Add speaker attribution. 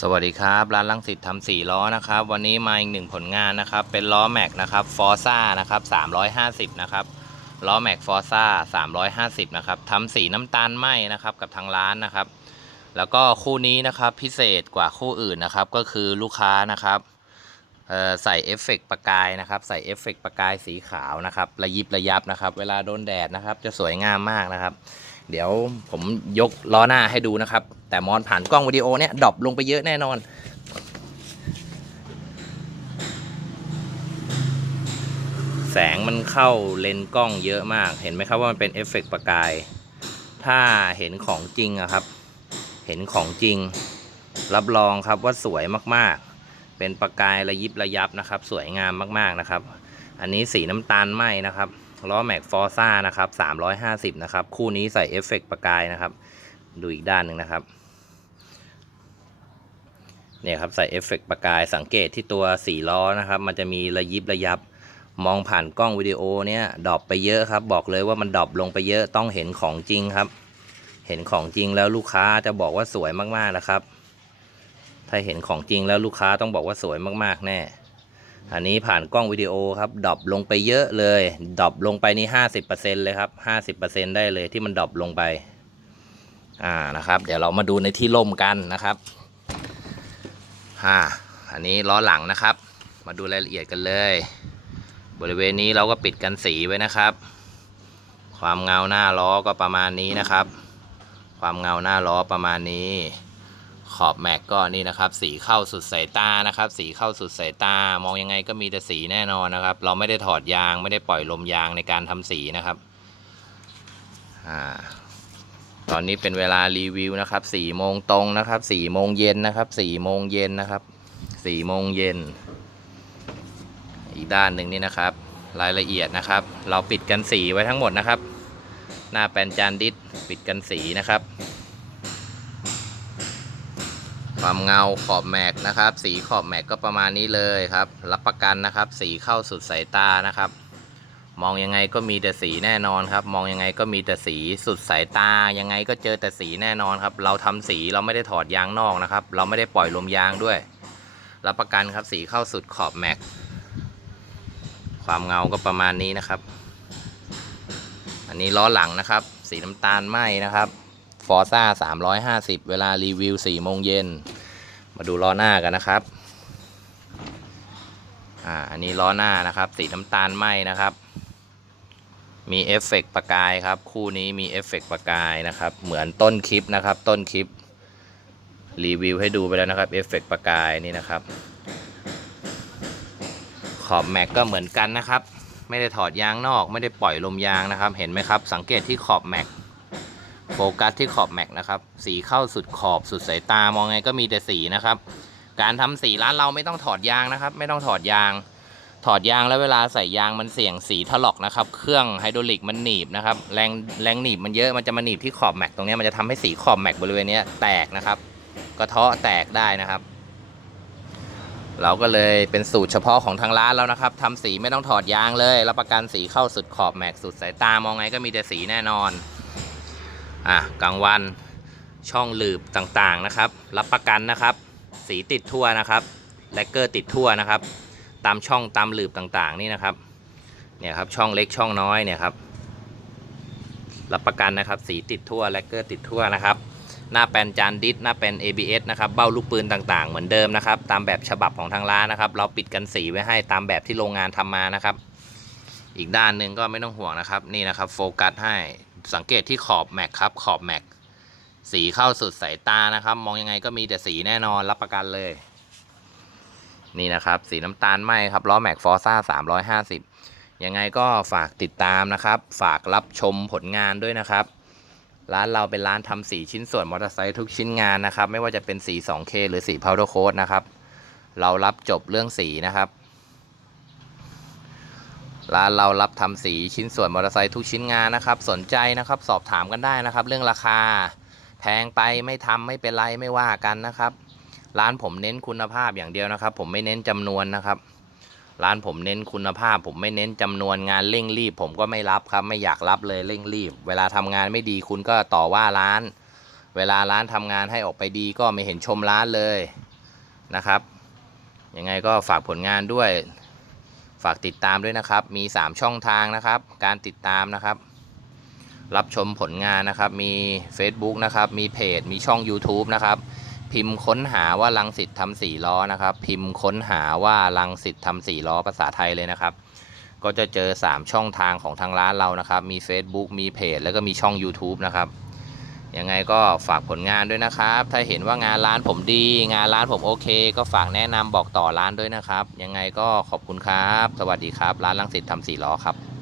Speaker 1: สวัสดีครับ ร้านลังสิตทำสี่ล้อนะครับ วันนี้มาอีกหนึ่งผลงานนะครับ เป็นล้อแม็กนะครับฟอร์ซ่านะครับ350นะครับล้อแม็กฟอร์ซ่า350นะครับทำสีน้ำตาลไหมนะครับกับทางร้านนะครับ แล้วก็คู่นี้นะครับพิเศษกว่าคู่อื่นนะครับก็คือลูกค้านะครับใส่เอฟเฟกต์ประกายนะครับ ใส่เอฟเฟกต์ประกายสีขาวนะครับ ระยิบระยับนะครับ เวลาโดนแดดนะครับ จะสวยงามมากนะครับ เดี๋ยวผมยกล้อหน้าให้ดูนะครับ แต่มอนผ่านกล้องวิดีโอเนี่ยดรอปลงไปเยอะแน่นอน แสงมันเข้าเลนส์กล้องเยอะมาก เห็นไหมครับว่ามันเป็นเอฟเฟกต์ประกาย ถ้าเห็นของจริงอะครับ เห็นของจริง รับรองครับว่าสวยมากๆ เป็นประกายระยิบระยับนะครับ สวยงามมากๆนะครับ อันนี้สีน้ำตาลไหมนะครับ ล้อแม็กฟอร์ซ่านะครับ350 นะครับ คู่นี้ใส่เอฟเฟกต์ประกายนะครับ ดูอีกด้านหนึ่งนะครับ เนี่ยครับใส่เอฟเฟกต์ประกายสังเกตที่ตัวสีล้อนะครับ มันจะมีระยิบระยับมองผ่านกล้องวิดีโอเนี่ยดรอปไปเยอะครับ บอกเลยว่ามันดรอปลงไปเยอะต้องเห็นของจริงครับ เห็นของจริงแล้วลูกค้าจะบอกว่าสวยมากๆนะครับ ถ้าเห็นของจริงแล้วลูกค้าต้องบอกว่าสวยมากๆแน่ อันนี้ผ่านกล้องวิดีโอครับดรอปลงไปเยอะเลยดรอปลงไปนี่ห้าสิบเปอร์เซ็นเลยครับห้าสิบเปอร์เซ็นได้เลยที่มันดรอปลงไป อ่านะครับ เดี๋ยวเรามาดูในที่ร่มกันนะครับอ่าอันนี้ล้อหลังนะครับ มาดูรายละเอียดกันเลย บริเวณนี้เราก็ปิดกันสีไว้นะครับ ความเงาหน้าล้อก็ประมาณนี้นะครับ ความเงาหน้าล้อประมาณนี้ ขอบแม็กก็นี่นะครับ สีเข้าสุดสายตานะครับ สีเข้าสุดสายตา มองยังไงก็มีแต่สีแน่นอนนะครับ เราไม่ได้ถอดยางไม่ได้ปล่อยลมยางในการทำสีนะครับอ่าตอนนี้เป็นเวลารีวิวนะครับ4โมงตรงนะครับ4โมงเย็นนะครับ4โมงเย็นนะครับ4โมงเย็นอีกด้านหนึ่งนี่นะครับ รายละเอียดนะครับ เราปิดกันสีไว้ทั้งหมดนะครับ หน้าแปลนจานดิสปิดกันสีนะครับ ความเงาขอบแม็กนะครับ สีขอบแม็กก็ประมาณนี้เลยครับ รับประกันนะครับ สีเข้าสุดสายตานะครับ มองยังไงก็มีแต่สีแน่นอนครับ มองยังไงก็มีแต่สีสุดสายตา ยังไงก็เจอแต่สีแน่นอนครับ เราทำสีเราไม่ได้ถอดยางนอกนะครับ เราไม่ได้ปล่อยลมยางด้วย รับประกันครับสีเข้าสุดขอบแม็กความเงาก็ประมาณนี้นะครับ อันนี้ล้อหลังนะครับ สีน้ำตาลไหมนะครับฟอร์ซ่า350 เวลารีวิว4โมงเย็น มาดูล้อหน้ากันนะครับ อ่า อันนี้ล้อหน้านะครับ สีน้ำตาลไหมนะครับ มีเอฟเฟกต์ประกายครับ คู่นี้มีเอฟเฟกต์ประกายนะครับ เหมือนต้นคลิปนะครับ ต้นคลิป รีวิวให้ดูไปแล้วนะครับเอฟเฟกต์ประกายนี่นะครับ ขอบแม็กก็เหมือนกันนะครับ ไม่ได้ถอดยางนอก ไม่ได้ปล่อยลมยางนะครับ เห็นไหมครับ สังเกตที่ขอบแม็ก โฟกัสที่ขอบแม็กนะครับ สีเข้าสุดขอบสุดสายตามองไงก็มีแต่สีนะครับ การทำสีร้านเราไม่ต้องถอดยางนะครับ ไม่ต้องถอดยาง ถอดยางแล้วเวลาใส่ยางมันเสี่ยงสีถลอกนะครับ เครื่องไฮดรอลิกมันหนีบนะครับ แรงแรงหนีบมันเยอะมันจะมาหนีบที่ขอบแม็กตรงนี้มันจะทำให้สีขอบแม็กบริเวณนี้แตกนะครับ กระเทาะแตกได้นะครับ เราก็เลยเป็นสูตรเฉพาะของทางร้านแล้วนะครับทำสีไม่ต้องถอดยางเลยรับประกันสีเข้าสุดขอบแม็กสุดสายตามองไงก็มีแต่สีแน่นอน อะกลางวันช่องหลืบต่างๆนะครับ รับประกันนะครับ สีติดทั่วนะครับแลกเกอร์ติดทั่วนะครับ ตามช่องตามหลืบต่างๆนี่นะครับเนี่ยครับช่องเล็กช่องน้อยเนี่ยครับรับประกันนะครับ สีติดทั่วแลกเกอร์ติดทั่วนะครับ หน้าแปนจานดิสหน้าแปน ABS นะครับเบ้าลูกปืนต่างๆ เหมือนเดิมนะครับ ตามแบบฉบับของทางร้านนะครับ เราปิดกันสีไว้ให้ตามแบบที่โรงงานทำมานะครับ อีกด้านหนึ่งก็ไม่ต้องห่วงนะครับ นี่นะครับโฟกัสให้ สังเกตที่ขอบแม็กครับ ขอบแม็กสีเข้าสุดสายตานะครับ มองยังไงก็มีแต่สีแน่นอนรับประกันเลย นี่นะครับ สีน้ำตาลไหมครับล้อแม็กฟอร์ซ่า350 ยังไงก็ฝากติดตามนะครับ ฝากรับชมผลงานด้วยนะครับ ร้านเราเป็นร้านทำสีชิ้นส่วนมอเตอร์ไซค์ทุกชิ้นงานนะครับ ไม่ว่าจะเป็นสี 2K หรือสี Powder Coat นะครับ เรารับจบเรื่องสีนะครับ ร้านเรารับทำสีชิ้นส่วนมอเตอร์ไซค์ทุกชิ้นงานนะครับ สนใจนะครับสอบถามกันได้นะครับ เรื่องราคา แพงไปไม่ทำไม่เป็นไรไม่ว่ากันนะครับ ร้านผมเน้นคุณภาพอย่างเดียวนะครับ ผมไม่เน้นจำนวนนะครับ ร้านผมเน้นคุณภาพ ผมไม่เน้นจำนวนงานเร่งรีบ ผมก็ไม่รับครับ ไม่อยากรับเลยเร่งรีบ เวลาทำงานไม่ดีคุณก็ต่อว่าร้าน เวลาร้านทำงานให้ออกไปดีก็ไม่เห็นชมร้านเลยนะครับยังไงก็ฝากผลงานด้วย ฝากติดตามด้วยนะครับ มี 3 ช่องทางนะครับ การติดตามนะครับ รับชมผลงานนะครับ มี Facebook นะครับ มีเพจ มีช่อง YouTube นะครับ พิมพ์ค้นหาว่าลังสิตทำสี่ล้อนะครับ พิมพ์ค้นหาว่าลังสิตทำสี่ล้อภาษาไทยเลยนะครับ ก็จะเจอ 3 ช่องทางของทางร้านเรานะครับ มี Facebook มีเพจ แล้วก็มีช่อง YouTube นะครับ ยังไงก็ฝากผลงานด้วยนะครับ ถ้าเห็นว่างานร้านผมดี งานร้านผมโอเค ก็ฝากแนะนำบอกต่อร้านด้วยนะครับ ยังไงก็ขอบคุณครับ สวัสดีครับ ร้านลังสิตทำสี่ล้อครับ